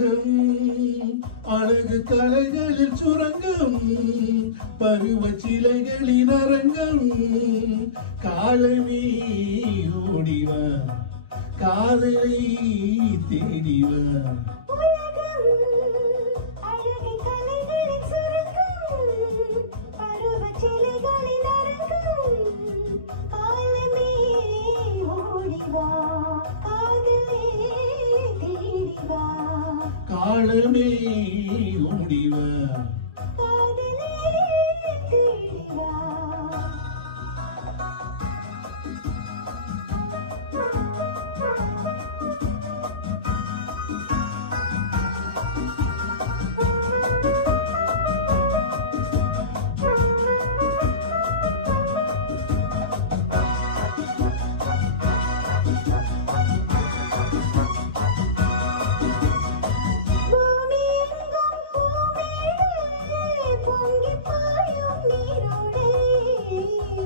உலகம் அழகு கலைகளில் சுரங்கம் பருவ சிலைகளின் அரங்கம் காலமே ஓடிவா காதலை தேடிவா காலமே ஓடிவா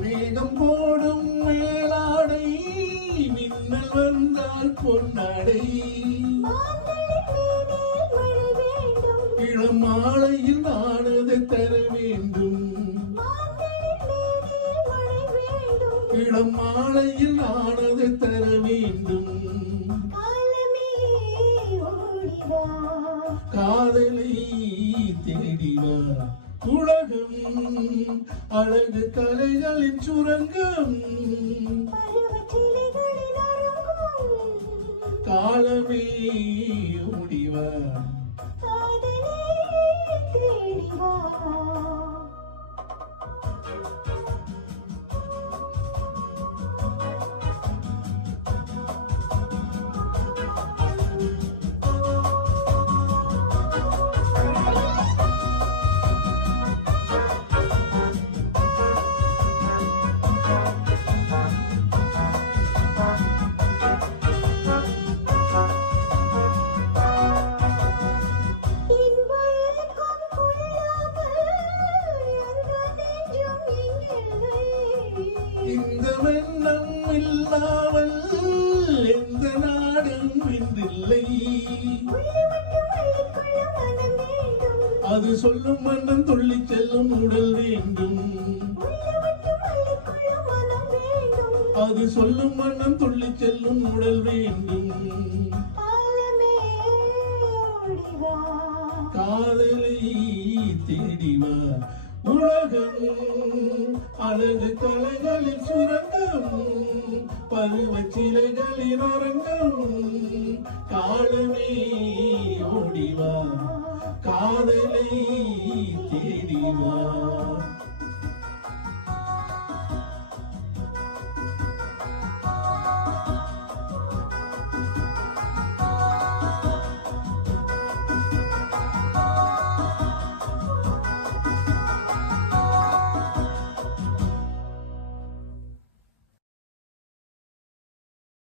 மேகம் போடும் மேலாடை மின்னல் வந்தால் பொன்னடை இளம் மாலையில் நானதை தர வேண்டும் இளம் மாலையில் நானதை தர வேண்டும் காதலை தேடிவா உலகம் அழகு கலைகளின் சுரங்கம் காலமே ஓடிவா இந்த வெண்ணம் இல்லாமல் எந்த நாடும் இன்றில்லை அது சொல்லும் வண்ணம் துள்ளி செல்லும் உடல் வேண்டும் அது சொல்லும் வண்ணம் துள்ளி செல்லும் உடல் வேண்டும் காதலை தேடிவா உலகம் அழகு கலைகளில் சுரங்கம் பருவ சிலைகளின் அரங்கம் காலமே ஓடிவா காதலை தேடிவா